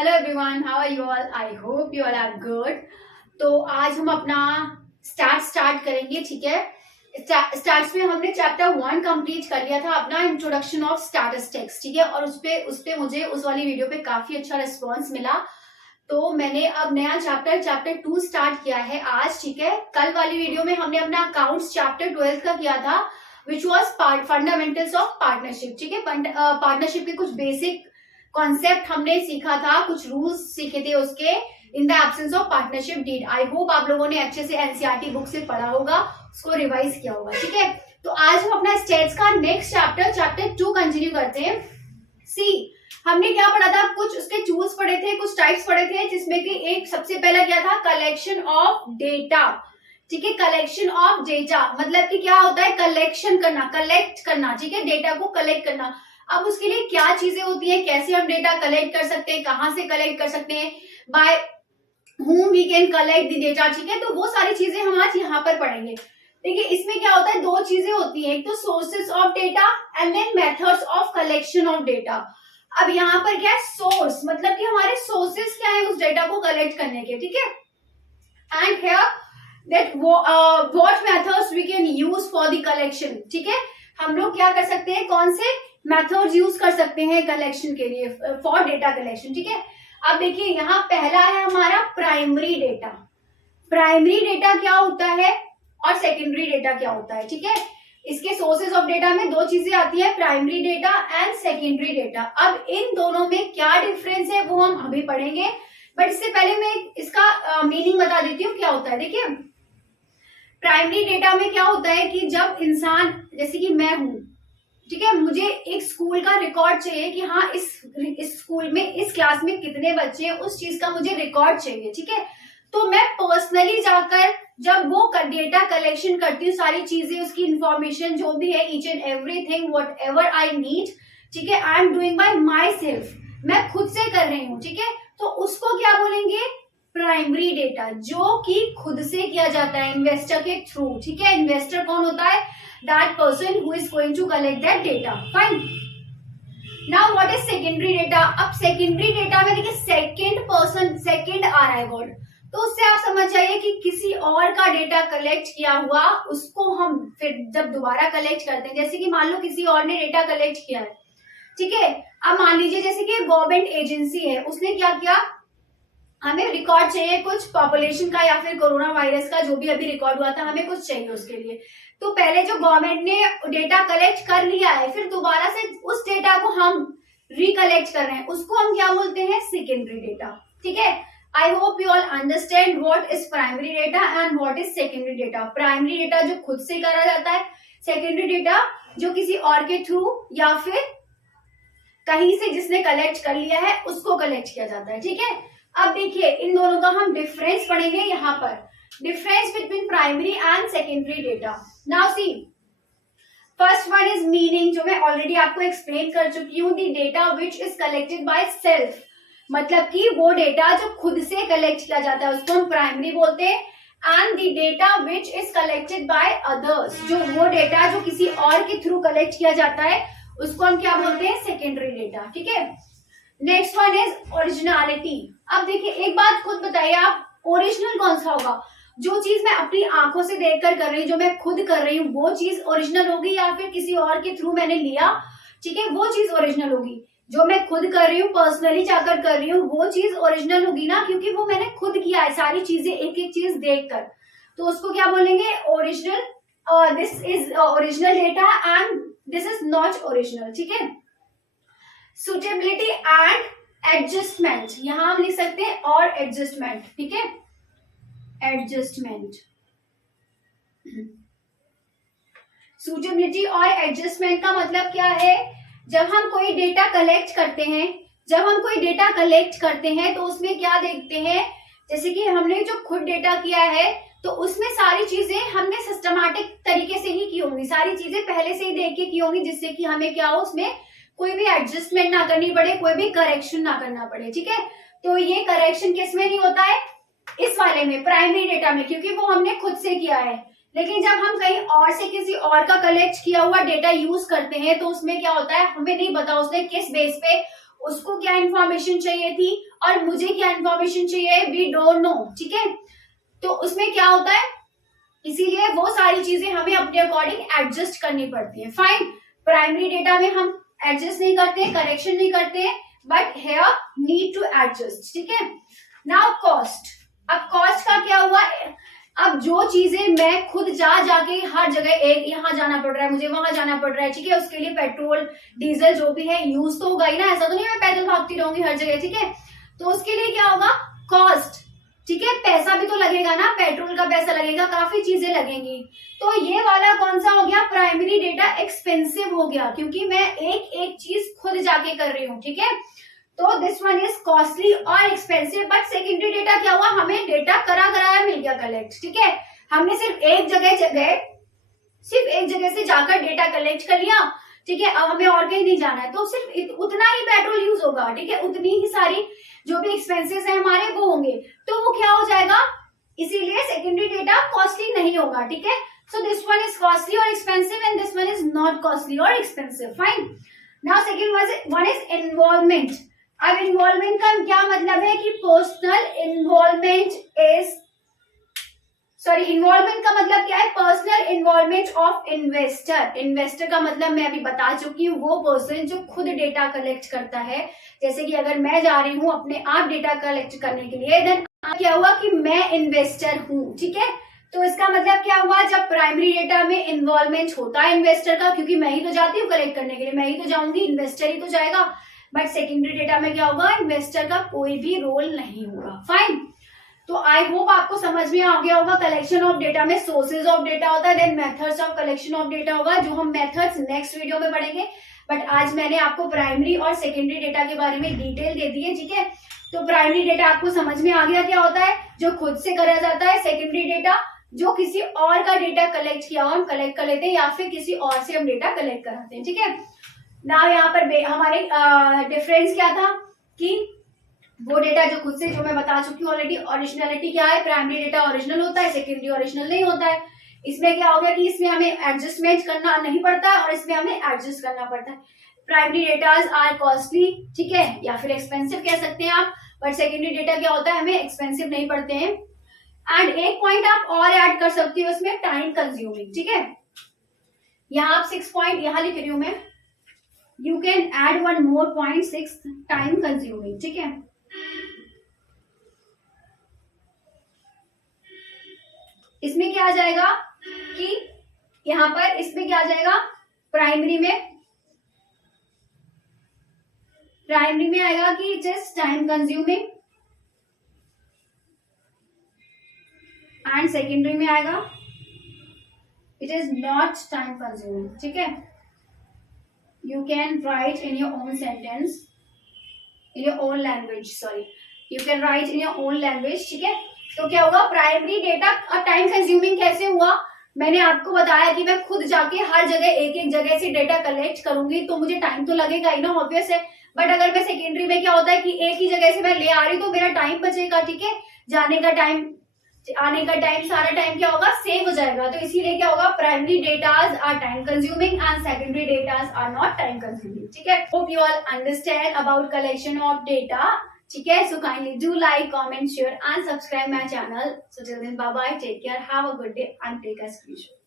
Hello everyone, how are you all? I hope you all are good. तो आज हम अपना स्टार्ट करेंगे, ठीक है। स्टार्ट्स में हमने चैप्टर 1 कंप्लीट कर लिया था, अपना इंट्रोडक्शन ऑफ स्टैटिस्टिक्स, ठीक है। और उस पे मुझे उस वाली वीडियो पे काफी अच्छा रिस्पॉन्स मिला, तो मैंने अब नया चैप्टर 2 स्टार्ट किया है आज, ठीक है। कल वाली वीडियो में हमने अपना अकाउंट्स चैप्टर 12 का किया था, which was fundamentals of partnership, ठीक है। पार्टनरशिप के कुछ बेसिक कॉन्सेप्ट हमने सीखा था, कुछ रूल्स सीखे थे उसके, in the absence of partnership deed. I hope आप लोगों ने अच्छे से एनसीईआरटी बुक से पढ़ा होगा, उसको रिवाइज किया होगा, ठीक है। तो आज हम अपना स्टेट्स का नेक्स्ट चैप्टर 2 कंटिन्यू करते हैं। सी, हमने क्या पढ़ा था, कुछ उसके टूल्स पढ़े थे, कुछ टाइप्स पढ़े थे, जिसमें कि एक सबसे पहला क्या था, कलेक्शन ऑफ डेटा, ठीक है। कलेक्शन ऑफ डेटा मतलब कि क्या होता है, कलेक्शन करना, कलेक्ट करना, ठीक है, डेटा को कलेक्ट करना। अब उसके लिए क्या चीजें होती है, कैसे हम डेटा कलेक्ट कर सकते हैं, कहां से कलेक्ट कर सकते हैं, bye whom we can collect the data, ठीक है। तो वो सारी चीजें हम आज यहाँ पर पढ़ेंगे। देखिए, इसमें क्या होता है, दो चीजें होती हैं, एक तो sources of data and then methods of collection of data. अब यहाँ पर क्या है, सोर्स मतलब कि हमारे सोर्सेस क्या है उस डेटा को कलेक्ट करने के, ठीक है। And here that what methods we can use for the collection, ठीक है। हम लोग क्या कर सकते हैं, कौन से मेथड्स यूज कर सकते हैं कलेक्शन के लिए, फॉर डेटा कलेक्शन, ठीक है। अब देखिए, यहाँ पहला है हमारा प्राइमरी डेटा। प्राइमरी डेटा क्या होता है और सेकेंडरी डेटा क्या होता है, ठीक है। इसके सोर्सेज ऑफ डेटा में दो चीजें आती है, primary data and secondary data. अब इन दोनों में क्या डिफरेंस है वो हम अभी पढ़ेंगे, बट इससे पहले मैं इसका मीनिंग बता देती हूँ क्या होता है। देखिए, प्राइमरी डेटा में क्या होता है कि जब इंसान, जैसे कि मैं हूं, ठीक है, मुझे एक स्कूल का रिकॉर्ड चाहिए कि हाँ इस स्कूल में इस क्लास में कितने बच्चे हैं, उस चीज का मुझे रिकॉर्ड चाहिए, ठीक है। तो मैं पर्सनली जाकर जब वो डेटा कलेक्शन करती हूँ, सारी चीजें, उसकी इंफॉर्मेशन जो भी है, each and everything what ever I need, ठीक है, I am doing by my self, मैं खुद से कर रही हूँ, ठीक है। तो उसको क्या बोलेंगे, प्राइमरी डेटा, जो कि खुद से किया जाता है इन्वेस्टर के थ्रू, ठीक है। इन्वेस्टर कौन होता है, that person who is going to collect that data, fine. Now what is secondary data? अब secondary data में देखिए, second आ रहा है वर्ड, तो उससे आप समझ जाइए कि किसी और का डेटा कलेक्ट किया हुआ, उसको हम फिर जब दोबारा कलेक्ट करते हैं, जैसे कि मान लो किसी और ने डेटा कलेक्ट किया है, ठीक है। अब मान लीजिए जैसे कि गवर्नमेंट एजेंसी है, उसने क्या किया, हमें रिकॉर्ड चाहिए कुछ पॉपुलेशन का या फिर कोरोना वायरस का, जो भी अभी रिकॉर्ड हुआ था, हमें कुछ चाहिए उसके लिए। तो पहले जो गवर्नमेंट ने डेटा कलेक्ट कर लिया है, फिर दोबारा से उस डेटा को हम रिकलेक्ट कर रहे हैं, उसको हम क्या बोलते हैं, सेकेंडरी डेटा, ठीक है। आई hope you all understand what is primary data and what is secondary data. Primary data जो खुद से करा जाता है, सेकेंडरी डेटा जो किसी और के थ्रू या फिर कहीं से जिसने कलेक्ट कर लिया है उसको कलेक्ट किया जाता है, ठीक है। अब देखिए, इन दोनों का हम डिफरेंस पढ़ेंगे यहाँ पर, difference between primary and secondary data. Now see, first one is meaning, जो मैं ऑलरेडी आपको एक्सप्लेन कर चुकी हूँ, the data which is collected by self, मतलब कि वो डेटा जो खुद से कलेक्ट किया जाता है उसको हम प्राइमरी बोलते हैं। And the data which is collected by others, जो वो डेटा जो किसी और के थ्रू कलेक्ट किया जाता है उसको हम क्या बोलते हैं, सेकेंडरी डेटा, ठीक है। Next one is originality. अब देखिए, एक बात खुद बताइए आप, ओरिजिनल कौन सा होगा, जो चीज मैं अपनी आंखों से देखकर कर रही हूँ, जो मैं खुद कर रही हूँ, वो चीज ओरिजिनल होगी, या फिर किसी और के थ्रू मैंने लिया, ठीक है, वो चीज ओरिजिनल होगी। जो मैं खुद कर रही हूँ, पर्सनली जाकर कर रही हूँ, वो चीज ओरिजिनल होगी ना, क्योंकि वो मैंने खुद किया है, सारी चीजें एक एक चीज देखकर, तो उसको क्या बोलेंगे, original. This is original data and this is not original, ठीक है। सुटेबिलिटी एंड एडजस्टमेंट, यहां हम लिख सकते हैं और एडजस्टमेंट, ठीक है, एडजस्टमेंट। सुटेबिलिटी और एडजस्टमेंट का मतलब क्या है, जब हम कोई डेटा कलेक्ट करते हैं तो उसमें क्या देखते हैं, जैसे कि हमने जो खुद डेटा किया है तो उसमें सारी चीजें हमने सिस्टमैटिक तरीके से ही की होंगी, सारी चीजें पहले से ही देख के की होंगी, जिससे कि हमें क्या हो, उसमें कोई भी एडजस्टमेंट ना करनी पड़े, कोई भी करेक्शन ना करना पड़े, ठीक है। तो ये करेक्शन किस में नहीं होता है, इस वाले में, प्राइमरी डेटा में, क्योंकि वो हमने खुद से किया है। लेकिन जब हम कहीं और से किसी और का कलेक्ट किया हुआ डेटा यूज करते हैं तो उसमें क्या होता है, हमें नहीं पता उसने किस बेस पे उसको क्या इंफॉर्मेशन चाहिए थी और मुझे क्या इंफॉर्मेशन चाहिए, वी डोंट नो, ठीक है। तो उसमें क्या होता है, इसीलिए वो सारी चीजें हमें अपने अकॉर्डिंग एडजस्ट करनी पड़ती है। फाइन, प्राइमरी डेटा में हम एडजस्ट नहीं करते, करेक्शन नहीं करते, but here need to adjust, ठीक है। नाउ कॉस्ट, अब कॉस्ट का क्या हुआ, अब जो चीजें मैं खुद जाके हर जगह, एक यहाँ जाना पड़ रहा है, मुझे वहां जाना पड़ रहा है, ठीक है, उसके लिए पेट्रोल डीजल जो भी है यूज तो होगा ही ना, ऐसा तो नहीं मैं पैदल भागती रहूंगी हर जगह, ठीक है। तो उसके लिए क्या होगा, कॉस्ट, ठीक है, पैसा भी तो लगेगा ना, पेट्रोल का पैसा लगेगा, काफी चीजें लगेंगी। तो ये वाला कौन सा हो गया, प्राइमरी डेटा एक्सपेंसिव हो गया, क्योंकि मैं एक एक चीज खुद जाके कर रही हूँ, ठीक है। तो दिस वन इज कॉस्टली और एक्सपेंसिव। बट सेकेंडरी डेटा क्या हुआ, हमें डेटा कराया मिल गया कलेक्ट, ठीक है। हमने सिर्फ एक जगह से जाकर डेटा कलेक्ट कर लिया, ठीक है। अब हमें और कहीं नहीं जाना है, तो सिर्फ उतना ही पेट्रोल यूज होगा, ठीक है, उतनी ही सारी जो भी एक्सपेंसेस है हमारे वो होंगे, तो वो क्या हो जाएगा, इसीलिए सेकेंडरी डेटा कॉस्टली नहीं होगा, ठीक है। So this one is costly और expensive and this one is not costly और expensive. Fine, now second one is involvement. अब इन्वॉल्वमेंट का क्या मतलब है कि personal involvement is, sorry, involvement का मतलब क्या है, personal involvement of investor. Investor का मतलब मैं अभी बता चुकी हूँ, वो पर्सन जो खुद डेटा कलेक्ट करता है। जैसे कि अगर मैं जा रही हूँ अपने आप डेटा कलेक्ट करने के लिए, देन क्या हुआ कि मैं इन्वेस्टर हूँ, ठीक है। तो इसका मतलब क्या हुआ, जब प्राइमरी डेटा में इन्वॉल्वमेंट होता है इन्वेस्टर का, क्योंकि मैं ही तो जाती हूँ कलेक्ट करने के लिए, मैं ही तो जाऊंगी, इन्वेस्टर ही तो जाएगा। बट सेकेंडरी डेटा में क्या होगा, इन्वेस्टर का कोई भी रोल नहीं होगा। फाइन, तो आई होप आपको समझ में आ गया होगा। कलेक्शन ऑफ डेटा में सोर्सेज ऑफ डेटा होता है, then methods of collection of data होगा, जो हम मेथड्स नेक्स्ट वीडियो में पढ़ेंगे। बट आज मैंने आपको प्राइमरी और सेकेंडरी डेटा के बारे में डिटेल दे दी है, ठीक है। तो प्राइमरी डेटा आपको समझ में आ गया क्या होता है, जो खुद से करा जाता है। सेकेंडरी डेटा जो किसी और का डेटा कलेक्ट किया हुआ हम कलेक्ट कर लेते हैं, या फिर किसी और से हम डेटा कलेक्ट कराते हैं, ठीक है ना। यहाँ पर हमारे डिफरेंस क्या था कि वो डेटा जो खुद से, जो मैं बता चुकी हूँ ऑलरेडी, ओरिजिनलिटी क्या है, प्राइमरी डेटा ओरिजिनल होता है, सेकेंडरी ओरिजिनल नहीं होता है। इसमें क्या हो गया कि इसमें हमें एडजस्टमेंट करना नहीं पड़ता है और इसमें हमें एडजस्ट करना पड़ता है। प्राइमरी डेटाज आर कॉस्टली, ठीक है, या फिर एक्सपेंसिव कह सकते हैं आप, बट सेकेंडरी डेटा क्या होता है, हमें एक्सपेंसिव नहीं पड़ते हैं। एंड एक पॉइंट आप और ऐड कर सकती हो इसमें, टाइम कंज्यूमिंग, ठीक है। यहाँ आप 6 पॉइंट यहाँ लिख रही हूं मैं, you can add one more point, 6 time consuming, ठीक है। इसमें क्या आ जाएगा कि यहां पर इसमें क्या आ जाएगा, प्राइमरी में आएगा कि it is time consuming, and secondary में आएगा it is not time consuming, ठीक है। You can write in your own sentence, in your own language, sorry, you can write in your own language, ठीक है। तो क्या होगा, प्राइमरी डेटा और टाइम कंज्यूमिंग कैसे हुआ, मैंने आपको बताया कि मैं खुद जाके हर जगह एक एक जगह से डेटा कलेक्ट करूंगी, तो मुझे टाइम तो लगेगा ही ना, ऑब्वियस है। बट अगर मैं सेकेंडरी में क्या होता है कि एक ही जगह से मैं ले आ रही हूँ, तो मेरा टाइम बचेगा, ठीक है, जाने का टाइम, आने का टाइम, सारा टाइम क्या होगा, सेव हो जाएगा। तो इसीलिए क्या होगा, primary datas are time consuming and secondary datas are not time consuming, ठीक है। Hope you all understand about collection of data, ठीक है। So kindly do like, comment, share and subscribe my channel. So till then, bye bye, take care, have a good day and take a screenshot.